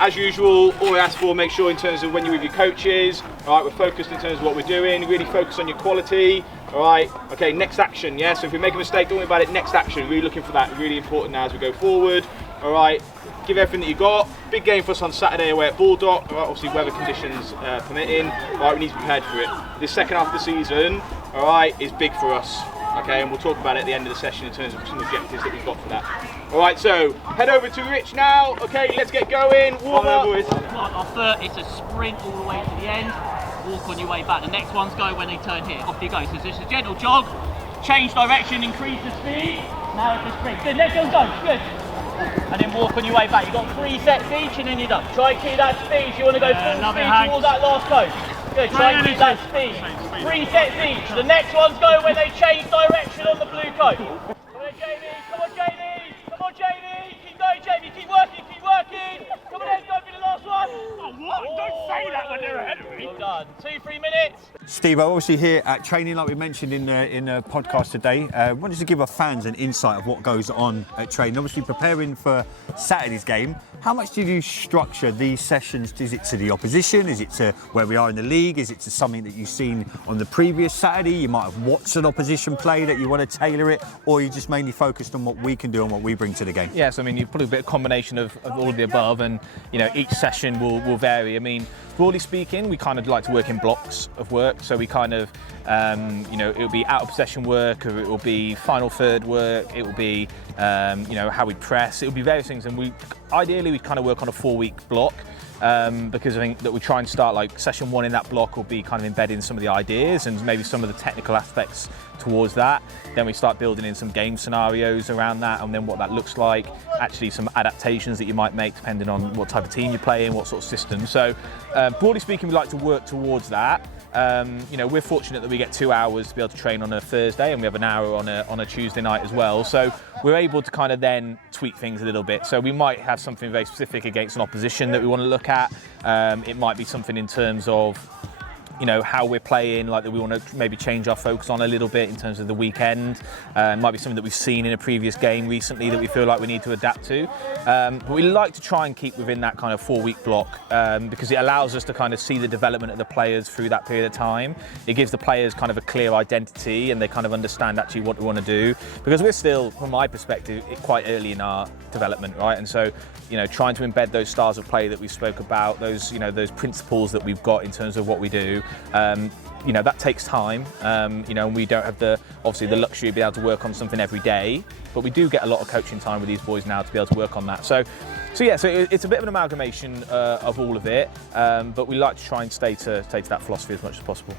as usual, all I ask for, make sure in terms of when you're with your coaches, all right, we're focused in terms of what we're doing, really focus on your quality, all right, okay, next action, yeah, so if we make a mistake, don't worry about it, next action, really looking for that, really important now as we go forward, all right, give everything that you got. Big game for us on Saturday away at Bulldog, all right, obviously weather conditions permitting, all right, we need to be prepared for it. This second half of the season, all right, is big for us. Okay, and we'll talk about it at the end of the session in terms of some objectives that we've got for that. All right, so head over to Rich now. Okay, let's get going. Warm up, boys. It's a sprint all the way to the end. Walk on your way back. The next one's go when they turn here. Off you go. So just a gentle jog, change direction, increase the speed. Now it's a sprint. Good. Let's go. Good. And then walk on your way back. You've got 3 sets each, and then you're done. Try and keep that speed. You want to go full speed towards that last coast. Good. Try and keep that speed. 3 sets each. The next one's go when they change direction on the blue coat. Come on, Jamie. Come on, Jamie. Come on, Jamie. Keep going, Jamie. Keep working. Keep working. Come on, let's go for the last one. Oh, what? Don't say that when they're ahead of me. Well done. 2-3 minutes. Steve, obviously here at training, like we mentioned in the podcast today, wanted to give our fans an insight of what goes on at training. Obviously preparing for Saturday's game, how much do you structure these sessions? Is it to the opposition? Is it to where we are in the league? Is it to something that you've seen on the previous Saturday? You might have watched an opposition play that you want to tailor it, or are you just mainly focused on what we can do and what we bring to the game? Yes, I mean, you've put a bit of combination of all of the above, and each session will vary. I mean, broadly speaking, we kind of like to work in blocks of work, so we kind of it'll be out of possession work, or it will be final third work, it will be how we press, it will be various things, and we kind of work on a 4-week block. Because I think that we try and start like session 1 in that block will be kind of embedding some of the ideas and maybe some of the technical aspects towards that. Then we start building in some game scenarios around that, and then what that looks like, actually some adaptations that you might make depending on what type of team you're playing, what sort of system. So broadly speaking, we like to work towards that. We're fortunate that we get 2 hours to be able to train on a Thursday, and we have an hour on a Tuesday night as well. So we're able to kind of then tweak things a little bit. So we might have something very specific against an opposition that we want to look at. It might be something in terms of how we're playing, like that we want to maybe change our focus on a little bit in terms of the weekend. It might be something that we've seen in a previous game recently that we feel like we need to adapt to. But we like to try and keep within that kind of 4-week block because it allows us to kind of see the development of the players through that period of time. It gives the players kind of a clear identity, and they kind of understand actually what we want to do, because we're still, from my perspective, quite early in our development, right? And so, trying to embed those styles of play that we spoke about, those principles that we've got in terms of what we do, that takes time, and we don't have the luxury of being able to work on something every day, but we do get a lot of coaching time with these boys now to be able to work on that. So it's a bit of an amalgamation of all of it, but we like to try and stay to that philosophy as much as possible.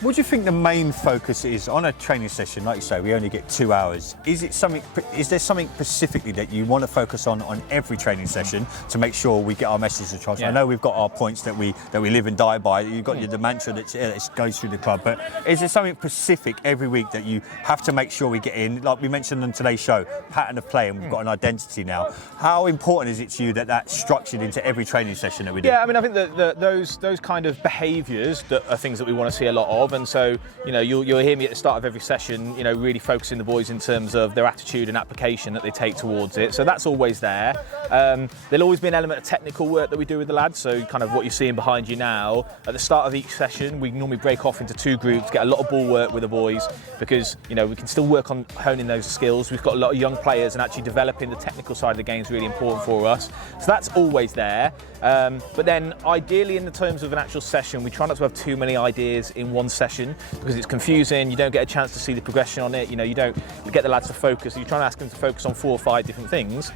What do you think the main focus is on a training session? Like you say, we only get 2 hours. Is there something specifically that you want to focus on every training session to make sure we get our message across? Yeah. I know we've got our points that we live and die by. You've got the mantra that goes through the club, but is there something specific every week that you have to make sure we get in? Like we mentioned on today's show, pattern of play, and we've got an identity now. How important is it to you that that's structured into every training session that we do? Yeah, I mean, I think that those kind of behaviours that are things that we want to see a lot of. And so, you'll hear me at the start of every session, really focusing the boys in terms of their attitude and application that they take towards it. So that's always there. There'll always be an element of technical work that we do with the lads. So kind of what you're seeing behind you now, at the start of each session, we normally break off into 2 groups, get a lot of ball work with the boys, because, we can still work on honing those skills. We've got a lot of young players, and actually developing the technical side of the game is really important for us. So that's always there. But then ideally in the terms of an actual session, we try not to have too many ideas in one session, because it's confusing. You don't get a chance to see the progression on it. You don't get the lads to focus. You're trying to ask them to focus on 4 or 5 different things.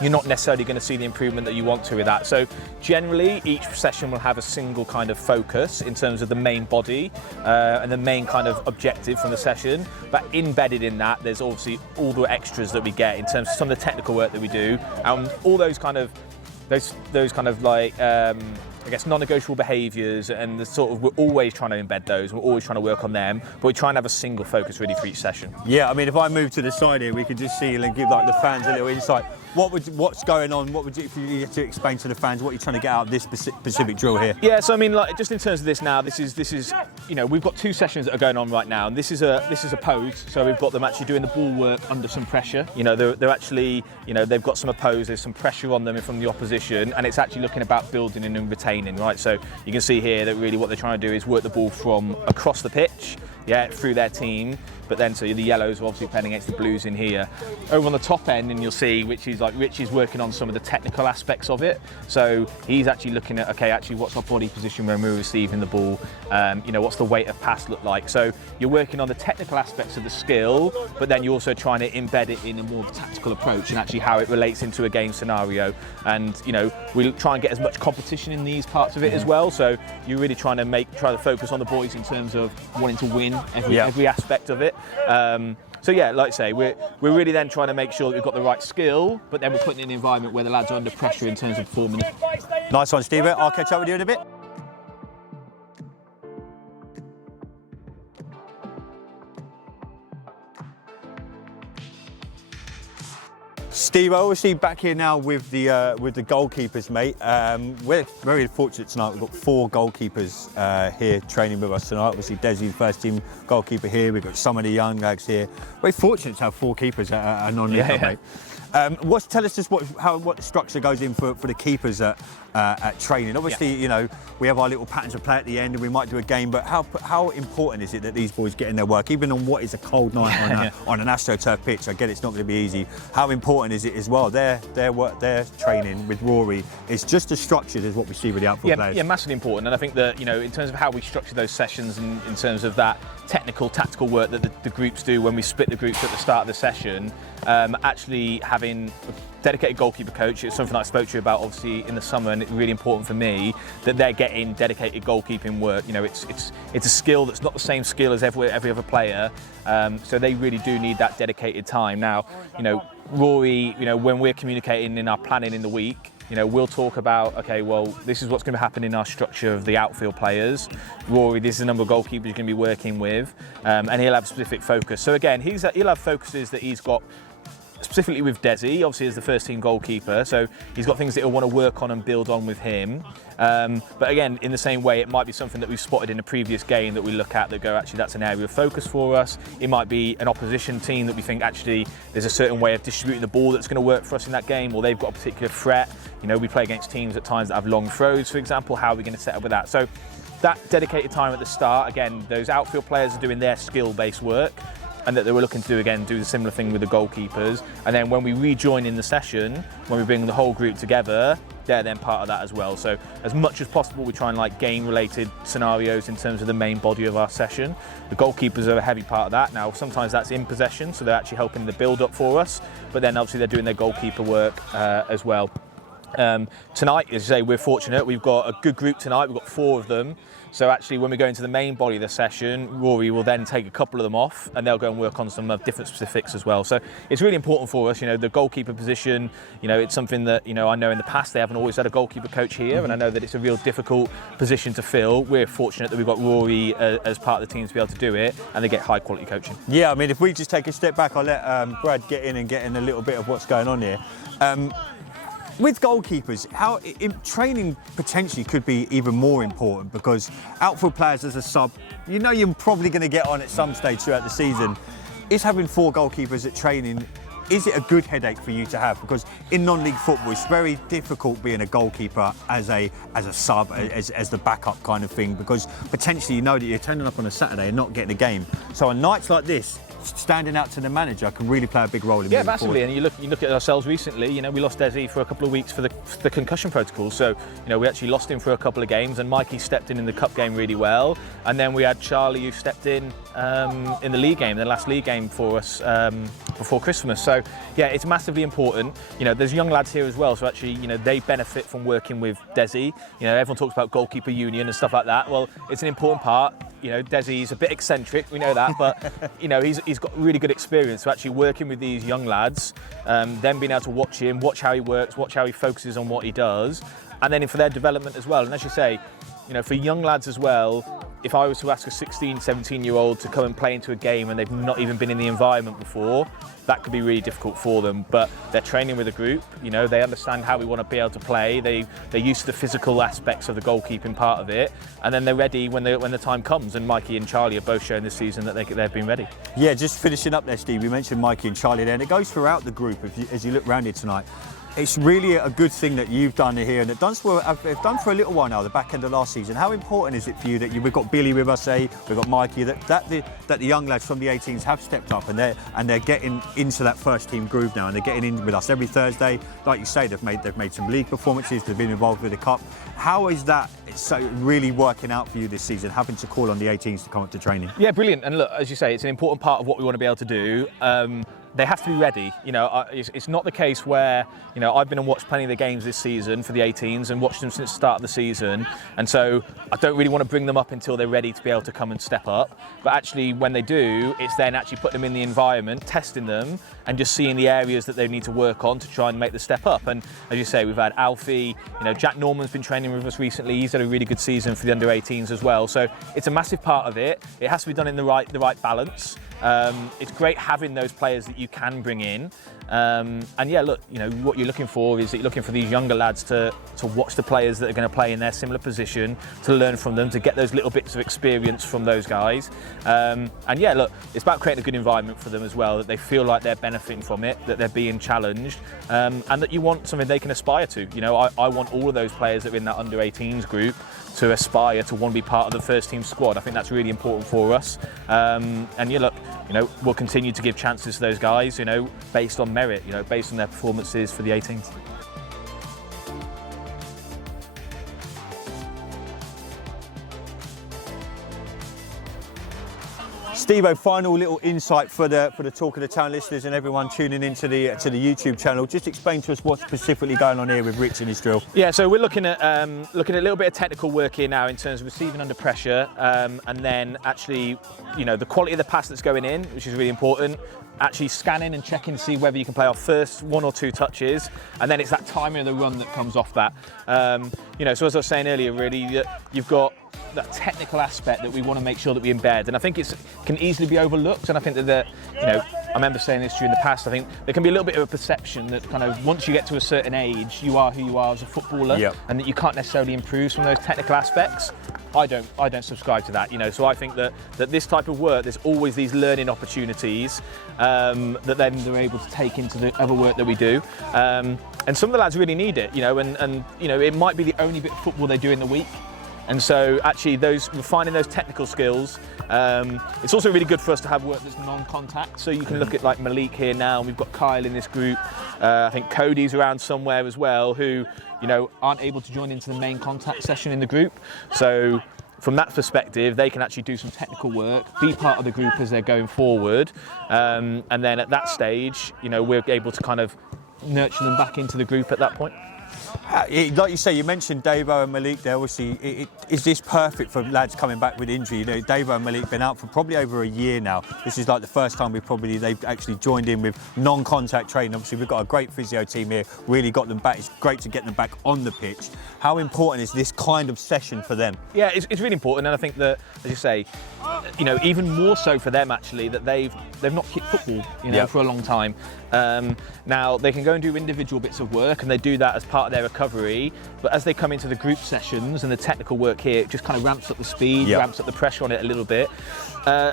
You're not necessarily going to see the improvement that you want to with that. So generally each session will have a single kind of focus in terms of the main body and the main kind of objective from the session, but embedded in that there's obviously all the extras that we get in terms of some of the technical work that we do, and all those kind of like I guess non-negotiable behaviours, and we're always trying to embed those. We're always trying to work on them, but we try and have a single focus really for each session. Yeah, I mean, if I move to the side here, we could just see and give like the fans a little insight. What's going on? What would you, if you had to explain to the fans what you're trying to get out of this specific drill here? Yeah, so I mean, like just in terms of this now, this is we've got 2 sessions that are going on right now, and this is a pose. So we've got them actually doing the ball work under some pressure. They're actually, they've got some oppose. There's some pressure on them from the opposition, and it's actually looking about building and retaining, right? So you can see here that really what they're trying to do is work the ball from across the pitch, through their team. But then, so the yellows are obviously playing against the blues in here. Over on the top end, and you'll see Rich is working on some of the technical aspects of it. So he's actually looking at, okay, actually what's our body position when we're receiving the ball? What's the weight of pass look like? So you're working on the technical aspects of the skill, but then you're also trying to embed it in a more tactical approach and actually how it relates into a game scenario. And, we try and get as much competition in these parts of it as well. So you're really trying to focus on the boys in terms of wanting to win every aspect of it. So yeah, like I say, we're really then trying to make sure that we've got the right skill, but then we're putting it in an environment where the lads are under pressure in terms of performing. Nice one, Steve. I'll catch up with you in a bit. Steve, obviously back here now with the goalkeepers, mate. We're very fortunate tonight. We've got 4 goalkeepers here training with us tonight. Obviously, Desi, first team goalkeeper here. We've got some of the young lads here. We're fortunate to have 4 keepers at a non-league club, mate. Tell us just what the structure goes in for the keepers at training. Obviously, we have our little patterns of play at the end, and we might do a game. But how important is it that these boys get in their work, even on what is a cold night on an AstroTurf pitch? I get it's not going to be easy. How important is it as well? Their work, their training with Rory is just as structured as what we see with the outfield players. Yeah, massively important. And I think that in terms of how we structure those sessions, and in terms of that tactical work that the groups do when we split the groups at the start of the session, actually having a dedicated goalkeeper coach, it's something I spoke to you about obviously in the summer, and it's really important for me that they're getting dedicated goalkeeping work. It's a skill that's not the same skill as every other player, so they really do need that dedicated time. Now, Rory, when we're communicating in our planning in the week, we'll talk about, okay, well, this is what's going to happen in our structure of the outfield players. Rory, this is the number of goalkeepers you're going to be working with, and he'll have specific focus. So again, he'll have focuses that he's got specifically with Desi, obviously as the first team goalkeeper, so he's got things that he'll want to work on and build on with him. But again, in the same way, it might be something that we've spotted in a previous game that we look at that go, actually, that's an area of focus for us. It might be an opposition team that we think, actually, there's a certain way of distributing the ball that's going to work for us in that game, or they've got a particular threat. We play against teams at times that have long throws, for example. How are we going to set up with that? So that dedicated time at the start, again, those outfield players are doing their skill-based work, and that they were looking to do the similar thing with the goalkeepers. And then when we rejoin in the session, when we bring the whole group together, they're then part of that as well. So as much as possible, we try and like game-related scenarios in terms of the main body of our session. The goalkeepers are a heavy part of that. Now, sometimes that's in possession, so they're actually helping the build-up for us, but then obviously they're doing their goalkeeper work as well. Tonight, as I say, we're fortunate. We've got a good group tonight. We've got 4 of them. So actually, when we go into the main body of the session, Rory will then take a couple of them off, and they'll go and work on some different specifics as well. So it's really important for us. The goalkeeper position. It's something that I know in the past they haven't always had a goalkeeper coach here, and I know that it's a real difficult position to fill. We're fortunate that we've got Rory as part of the team to be able to do it, and they get high quality coaching. Yeah, I mean, if we just take a step back, I'll let Brad get in a little bit of what's going on here. With goalkeepers, how training potentially could be even more important, because outfield players as a sub, you're probably going to get on at some stage throughout the season. Is having 4 goalkeepers at training, is it a good headache for you to have? Because in non-league football, it's very difficult being a goalkeeper as a sub, as the backup kind of thing, because potentially that you're turning up on a Saturday and not getting a game. So on nights like this, standing out to the manager can really play a big role in moving massively. Forward. And you look at ourselves recently. We lost Desi for a couple of weeks for the concussion protocol. So we actually lost him for a couple of games, and Mikey stepped in the cup game really well. And then we had Charlie, who stepped in the league game, the last league game for us before Christmas. So yeah, it's massively important. There's young lads here as well, so actually they benefit from working with Desi. Everyone talks about goalkeeper union and stuff like that. Well, it's an important part. Desi's a bit eccentric, we know that, but he's got really good experience. So actually working with these young lads, then being able to watch him, watch how he works, watch how he focuses on what he does, and then for their development as well. And as you say, for young lads as well, if I was to ask a 16, 17-year-old to come and play into a game and they've not even been in the environment before, that could be really difficult for them. But they're training with a group, you know, they understand how we want to be able to play. They're used to the physical aspects of the goalkeeping part of it, and then they're ready when the time comes. And Mikey and Charlie have both shown this season that they've been ready. Yeah, just finishing up there, Steve. You mentioned Mikey and Charlie there, and it goes throughout the group as you look around here tonight. It's really a good thing that you've done here and that Dunstable have done for a little while now, the back end of last season. How important is it for you that we've got Billy with us, we've got Mikey, that the young lads from the 18s have stepped up and they're getting into that first team groove now, and they're getting in with us every Thursday. Like you say, they've made some league performances, they've been involved with the cup. How is that so really working out for you this season, having to call on the 18s to come up to training? Yeah, brilliant. And look, as you say, it's an important part of what we want to be able to do. They have to be ready. You know, it's not the case where, you know, I've been and watched plenty of the games this season for the 18s and watched them since the start of the season, and so I don't really want to bring them up until they're ready to be able to come and step up. But actually, when they do, it's then actually putting them in the environment, testing them, and just seeing the areas that they need to work on to try and make the step up. And as you say, we've had Alfie, you know, Jack Norman's been training with us recently. He's had a really good season for the under 18s as well. So it's a massive part of it. It has to be done in the right balance. It's great having those players that you can bring in, and yeah, look, you know, what you're looking for is that you're looking for these younger lads to watch the players that are going to play in their similar position, to learn from them, to get those little bits of experience from those guys, and yeah, look, it's about creating a good environment for them as well, that they feel like they're benefiting from it, that they're being challenged, and that you want something they can aspire to. You know, I want all of those players that are in that under 18s group to aspire to want to be part of the first team squad. I think that's really important for us, and yeah, look, you know, we'll continue to give chances to those guys, you know, based on merit, you know, based on their performances for the 18s. Steve-O, final little insight for the Talk of the Town listeners and everyone tuning into the YouTube channel. Just explain to us what's specifically going on here with Rich and his drill. Yeah, so we're looking at a little bit of technical work here now in terms of receiving under pressure, and then actually, you know, the quality of the pass that's going in, which is really important. Actually scanning and checking to see whether you can play our first 1 or 2 touches, and then it's that timing of the run that comes off that. You know, so as I was saying earlier, really, you've got that technical aspect that we want to make sure that we embed, and I think it can easily be overlooked. And I think that you know, I remember saying this during the past, I think there can be a little bit of a perception that kind of once you get to a certain age, you are who you are as a footballer, yep, and that you can't necessarily improve some of those technical aspects. I don't subscribe to that, you know. So I think that this type of work, there's always these learning opportunities that then they're able to take into the other work that we do. And some of the lads really need it, you know, and you know, it might be the only bit of football they do in the week. And so actually refining those technical skills, it's also really good for us to have work that's non-contact. So you can look at like Malik here now, and we've got Kyle in this group. I think Cody's around somewhere as well, who, you know, aren't able to join into the main contact session in the group. So from that perspective, they can actually do some technical work, be part of the group as they're going forward. And then at that stage, you know, we're able to kind of nurture them back into the group at that point. Like you say, you mentioned Davo and Malik there. Obviously, is this perfect for lads coming back with injury? You know, Davo and Malik been out for probably over a year now. This is like the first time they've actually joined in with non-contact training. Obviously, we've got a great physio team here. Really got them back. It's great to get them back on the pitch. How important is this kind of session for them? Yeah, it's really important, and I think that, as you say, you know, even more so for them actually, that they've not kicked football, you know, yep, for a long time. Now they can go and do individual bits of work, and they do that as part of their recovery. But as they come into the group sessions and the technical work here, it just kind of ramps up the speed, yep, ramps up the pressure on it a little bit.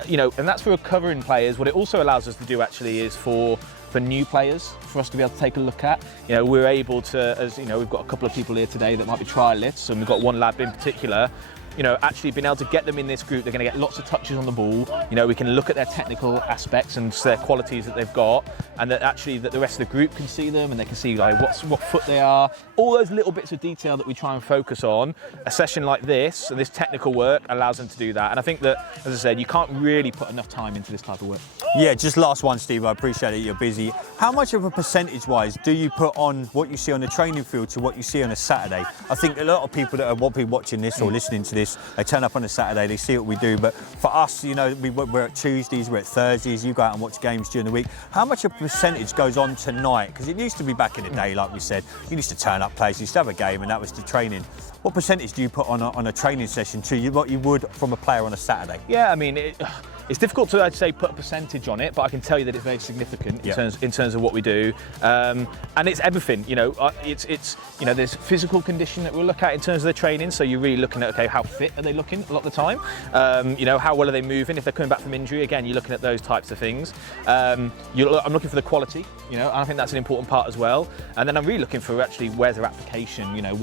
You know, and that's for recovering players. What it also allows us to do actually is for new players, for us to be able to take a look at. You know, we're able to, as you know, we've got a couple of people here today that might be trialists, and we've got one lad in particular. You know, actually being able to get them in this group, they're going to get lots of touches on the ball. You know, we can look at their technical aspects and their qualities that they've got, and that actually that the rest of the group can see them, and they can see like what foot they are. All those little bits of detail that we try and focus on. A session like this and this technical work allows them to do that. And I think that, as I said, you can't really put enough time into this type of work. Yeah, just last one, Steve. I appreciate it. You're busy. How much of a percentage-wise do you put on what you see on the training field to what you see on a Saturday? I think a lot of people that are watching this or listening to this, they turn up on a Saturday, they see what we do. But for us, you know, we're at Tuesdays, we're at Thursdays. You go out and watch games during the week. How much of a percentage goes on tonight? Because it used to be back in the day, like we said, you used to turn up places, you used to have a game, and that was the training. What percentage do you put on a training session to what you would from a player on a Saturday? Yeah, I mean, it's difficult to, I'd say, put a percentage on it, but I can tell you that it's very significant in terms of what we do, and it's everything. You know, it's you know, there's physical condition that we'll look at in terms of the training. So you're really looking at, okay, how fit are they looking a lot of the time? You know, how well are they moving? If they're coming back from injury, again, you're looking at those types of things. I'm looking for the quality. You know, and I think that's an important part as well. And then I'm really looking for actually where's their application. You know,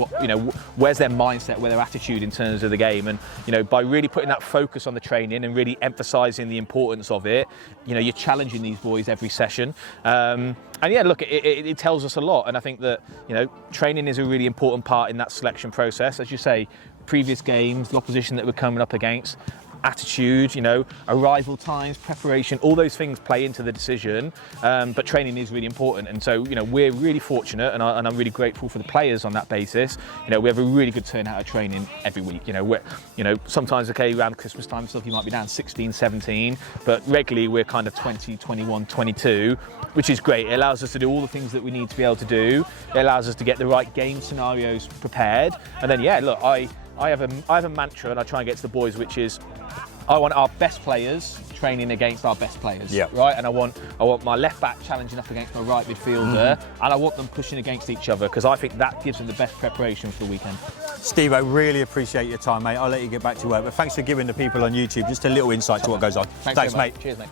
where's their mindset, where their attitude in terms of the game. And you know, by really putting that focus on the training and really emphasising the importance of it, you know, you're challenging these boys every session. And yeah, look, it tells us a lot. And I think that, you know, training is a really important part in that selection process. As you say, previous games, the opposition that we're coming up against, attitude, you know, arrival times, preparation, all those things play into the decision, but training is really important. And so, you know, we're really fortunate, and I'm really grateful for the players on that basis. You know, we have a really good turnout of training every week. You know, sometimes, okay, around Christmas time stuff, you might be down 16, 17, but regularly we're kind of 20, 21, 22, which is great. It allows us to do all the things that we need to be able to do. It allows us to get the right game scenarios prepared. And then, yeah, look, I have a mantra, and I try and get to the boys, which is, I want our best players training against our best players, right? And I want my left back challenging up against my right midfielder, and I want them pushing against each other, because I think that gives them the best preparation for the weekend. Steve, I really appreciate your time, mate. I'll let you get back to work, but thanks for giving the people on YouTube just a little insight to what goes on. Thanks mate. Cheers, mate.